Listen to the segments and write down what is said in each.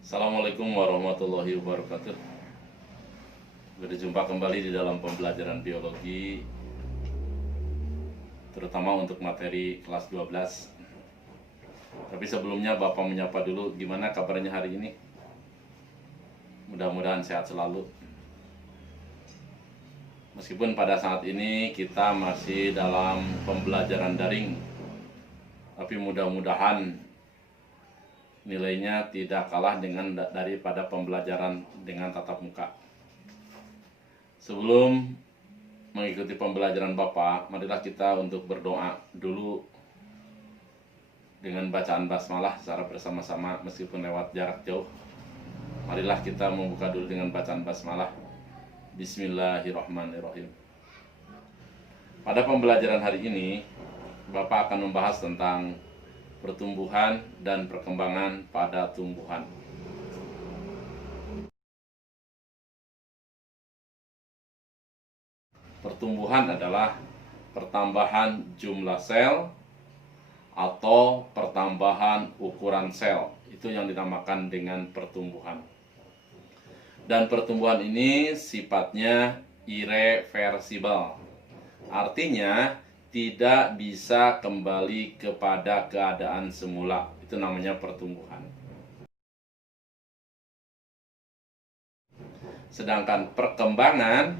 Assalamualaikum warahmatullahi wabarakatuh. Berjumpa kembali di dalam pembelajaran biologi, terutama untuk materi kelas 12. Tapi sebelumnya Bapak menyapa dulu, gimana kabarnya hari ini? Mudah-mudahan sehat selalu. Meskipun pada saat ini kita masih dalam pembelajaran daring, tapi mudah-mudahan nilainya tidak kalah daripada pembelajaran dengan tatap muka. Sebelum mengikuti pembelajaran Bapak, marilah kita untuk berdoa dulu dengan bacaan basmalah secara bersama-sama meskipun lewat jarak jauh. Marilah kita membuka dulu dengan bacaan basmalah. Bismillahirrahmanirrahim. Pada pembelajaran hari ini, Bapak akan membahas tentang pertumbuhan dan perkembangan pada tumbuhan. Pertumbuhan adalah pertambahan jumlah sel atau pertambahan ukuran sel. Itu yang dinamakan dengan pertumbuhan. Dan pertumbuhan ini sifatnya irreversibel. Artinya tidak bisa kembali kepada keadaan semula. Itu namanya pertumbuhan. Sedangkan perkembangan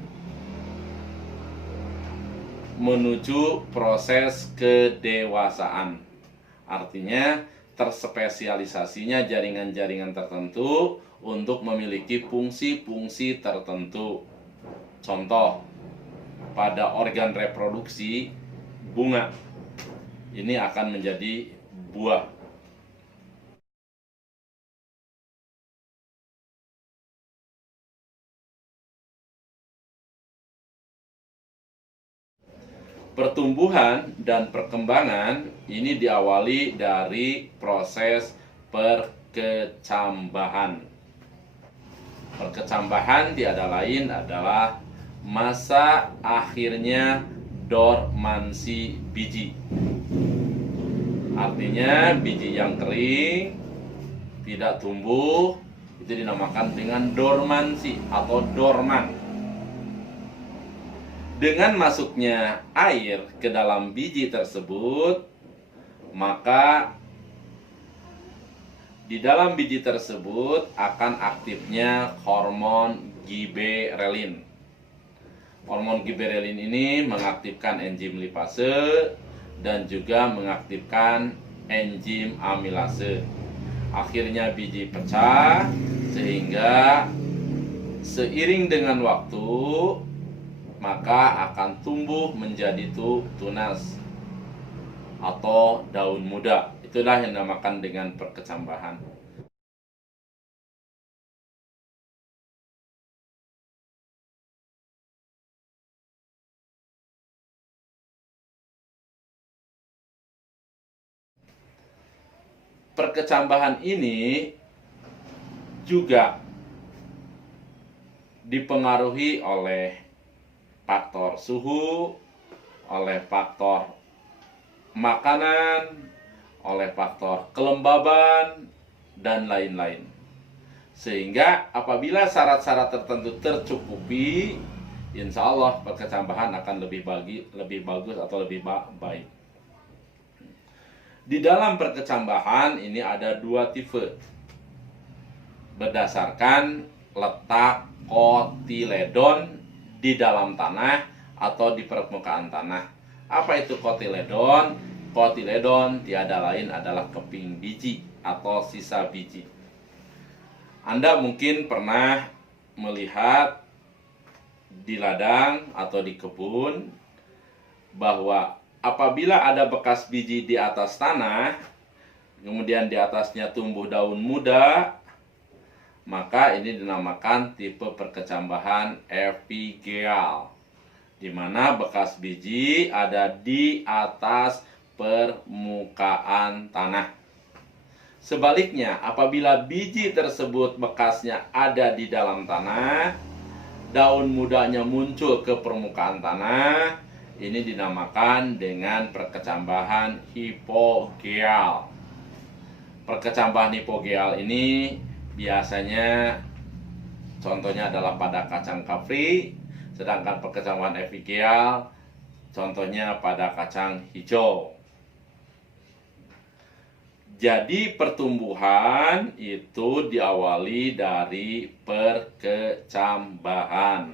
menuju proses kedewasaan. Artinya terspesialisasinya jaringan-jaringan tertentu untuk memiliki fungsi-fungsi tertentu. Contoh, pada organ reproduksi bunga ini akan menjadi buah. Pertumbuhan dan perkembangan ini diawali dari proses perkecambahan. Perkecambahan tiada lain adalah masa akhirnya dormansi biji. Artinya biji yang kering tidak tumbuh itu dinamakan dengan dormansi atau dorman. Dengan masuknya air ke dalam biji tersebut, maka di dalam biji tersebut akan aktifnya hormon giberelin. Hormon giberelin ini mengaktifkan enzim lipase dan juga mengaktifkan enzim amilase. Akhirnya biji pecah sehingga seiring dengan waktu maka akan tumbuh menjadi tunas atau daun muda. Itulah yang dinamakan dengan perkecambahan. Perkecambahan ini juga dipengaruhi oleh faktor suhu, oleh faktor makanan, oleh faktor kelembaban, dan lain-lain. Sehingga apabila syarat-syarat tertentu tercukupi, insya Allah perkecambahan akan lebih bagus atau lebih baik. Di dalam perkecambahan ini ada dua tipe berdasarkan letak kotiledon di dalam tanah atau di permukaan tanah. Apa itu kotiledon? Kotiledon tiada lain adalah keping biji atau sisa biji. Anda mungkin pernah melihat di ladang atau di kebun bahwa apabila ada bekas biji di atas tanah, kemudian di atasnya tumbuh daun muda, maka ini dinamakan tipe perkecambahan epigeal, di mana bekas biji ada di atas permukaan tanah. Sebaliknya, apabila biji tersebut bekasnya ada di dalam tanah, daun mudanya muncul ke permukaan tanah, ini dinamakan dengan perkecambahan hipogeal. Perkecambahan hipogeal ini biasanya contohnya adalah pada kacang kapri, sedangkan perkecambahan epikial contohnya pada kacang hijau. Jadi pertumbuhan itu diawali dari perkecambahan.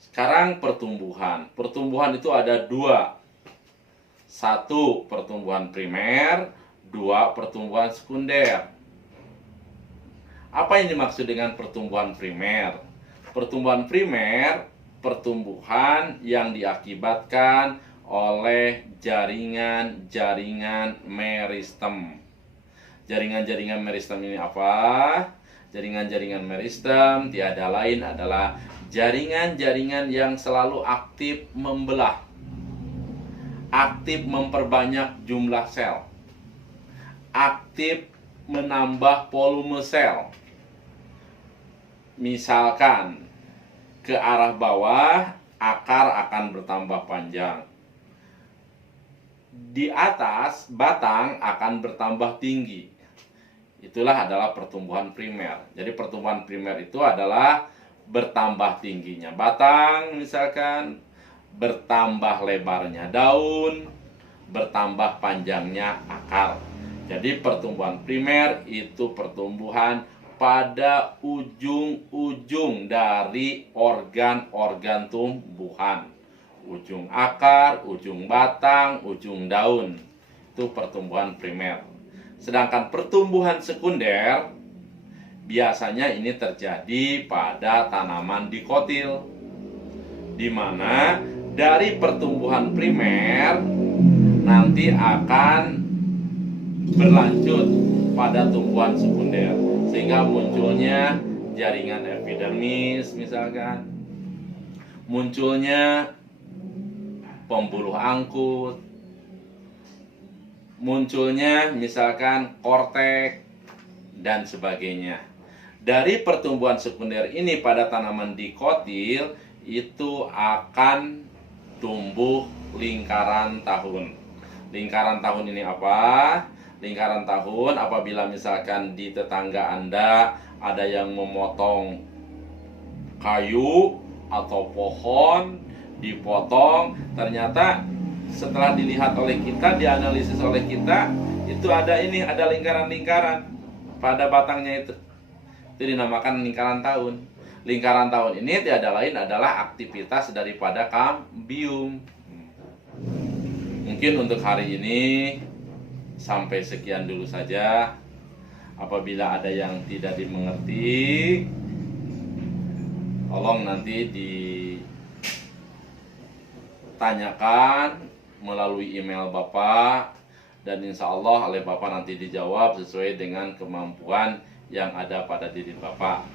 Sekarang pertumbuhan. Pertumbuhan itu ada dua. Satu, pertumbuhan primer. Dua, pertumbuhan sekunder. Apa yang dimaksud dengan pertumbuhan primer? Pertumbuhan primer, pertumbuhan yang diakibatkan oleh jaringan-jaringan meristem. Jaringan-jaringan meristem ini apa? Jaringan-jaringan meristem tiada lain adalah jaringan-jaringan yang selalu aktif membelah, aktif memperbanyak jumlah sel, aktif menambah volume sel. Misalkan ke arah bawah, akar akan bertambah panjang. Di atas, batang akan bertambah tinggi. Itulah adalah pertumbuhan primer. Jadi pertumbuhan primer itu adalah bertambah tingginya batang, misalkan, bertambah lebarnya daun, bertambah panjangnya akar. Jadi pertumbuhan primer itu pertumbuhan pada ujung-ujung dari organ-organ tumbuhan. Ujung akar, ujung batang, ujung daun. Itu pertumbuhan primer. Sedangkan pertumbuhan sekunder biasanya ini terjadi pada tanaman dikotil, di mana dari pertumbuhan primer nanti akan berlanjut pada tumbuhan sekunder, sehingga munculnya jaringan epidermis, misalkan munculnya pembuluh angkut, munculnya misalkan kortek dan sebagainya. Dari pertumbuhan sekunder ini pada tanaman dikotil itu akan tumbuh lingkaran tahun. Lingkaran tahun ini apa? Lingkaran tahun apabila misalkan di tetangga Anda ada yang memotong kayu atau pohon, dipotong, ternyata setelah dilihat oleh kita, dianalisis oleh kita, itu ada lingkaran-lingkaran pada batangnya itu. Itu dinamakan lingkaran tahun. Lingkaran tahun ini tiada lain adalah aktivitas daripada kambium. Mungkin untuk hari ini sampai sekian dulu saja. Apabila ada yang tidak dimengerti, tolong nanti ditanyakan melalui email Bapak, dan insya Allah oleh Bapak nanti dijawab sesuai dengan kemampuan yang ada pada diri Bapak.